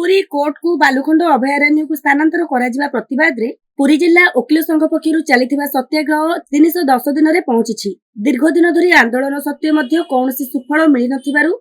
Puri court को बालुखंड अभयारण्य को स्थानांतर करा प्रतिवाद रे पुरी जिला वकिल संघ पक्षर चलता सत्याग्रह 310 दिन में पहुंची। दीर्घ दिन धरी आंदोलन सत्वे मध्य कौन सुफल मिल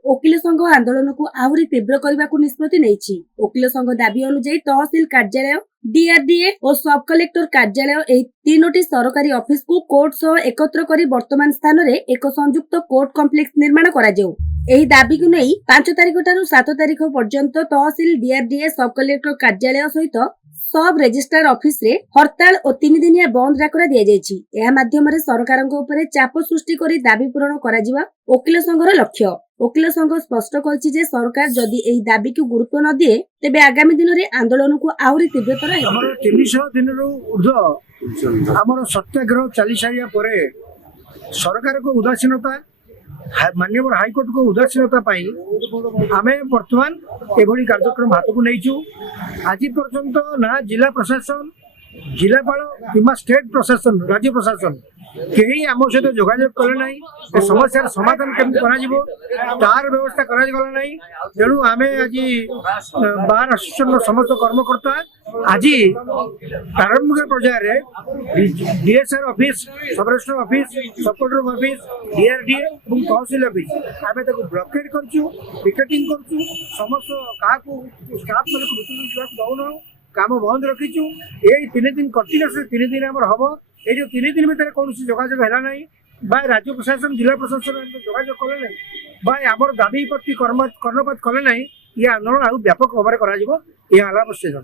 वकिल संघ आंदोलन को आहरी तीव्र करने को निष्पत्ति नहीं। वकिल संघ दाबी अनुଯାयी तहसिल कार्यालय, डीआरडीए और सब कलेक्टर कार्यालय एही तीनोटी सरकारी ऑफिस को कोर्ट सह एकत्र करी वर्तमान स्थान रे एक संयुक्त कोर्ट कॉम्प्लेक्स निर्माण करा जाऊ। एही दाबी को नहीं 5 तारिख ठारू 7 तारिख पर्यंत तहसिल, डीआरडीए, सब कलेक्टर कार्यालय सहित सब रेजिस्ट्रार ऑफिस रे हड़ताल और 3 दिनिया बंद डाकरा दिया जायछि। एहा माध्यम रे सरकार ऊपर चाप सृष्टि करी दाबी पूरण करा जिवा वकिल संघर लक्ष्य। वकिल संघ स्पष्ट करछि जे सरकार जदि एही दाबी को गुरुत्व न दिए तेबे आगामी दिन रे आंदोलन को आहुरी तीव्रतर हेबो। हमर 300 दिन रो ऊर्ध्व हमर सत्याग्रह चली सारिया परे सरकार को उदासीनता, माननीय हाईकोर्ट को उदासीनता आमे वर्तमान एभली कार्यक्रम हाथ को नहीं। आज पर्यंत ना जिला प्रशासन, जिलापाल कि स्टेट प्रशासन, राज्य प्रशासन कहीं आम सहित जोगाजोग कले ना। समस्या समाधान केमती तार व्यवस्था करा ना। तेणु आम आज बार एसोसिएशन समस्त कर्मकर्ता आज प्रारंभिक पर्यायर डीएसआर ऑफिस, सब रजिस्ट्रार ऑफिस, सब कलेक्टर ऑफिस, डीआरडीए और तहसिल ऑफिस आम ब्लॉकेड करूँ, पिकेटिंग करूँ। समस्त क्या स्टाफ मान दौन काम बंद रखीचु। यही 3 दिन कंटिन्यूस 3 दिन आम हम ये जो 3 दिन भर कौन जोगाजोग है ना बा राज्य प्रशासन, जिला प्रशासन जोगाजोग कले ना आमर दाबी प्रति कर्णपात कले ना। ये आंदोलन आउ व्यापक भाव में आवश्यक।